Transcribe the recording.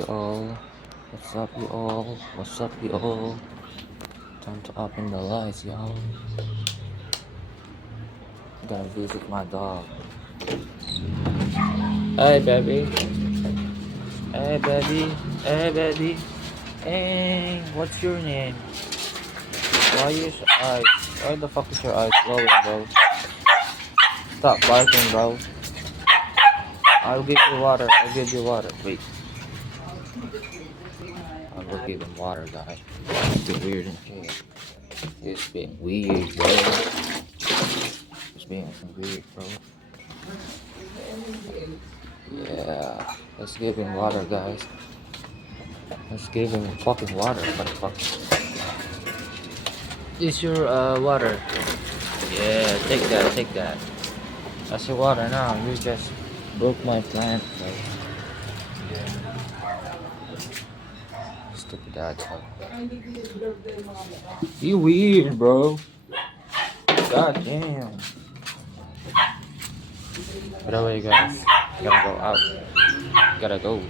Y'all, what's up, you all? What's up, you all? Time to open the lights, y'all. Gotta visit my dog. Hey, baby. Hey, baby. Hey, baby. Hey, what's your name? Why is your eyes? Why the fuck is your eyes glowing, bro? Stop barking, bro. I'll give you water. I'll give you water. Wait, I'll go give him water, guys. It's weird in here. It's being weird, bro. It's being weird, bro. Yeah, let's give him water, guys. Let's give him fucking water. What the fuck? Is your water? Yeah, take that, take that. That's your water now. You just broke my plant, bro. Stupid asshole. You weird, bro. God damn. By the way, guys, gotta go out. Gotta go.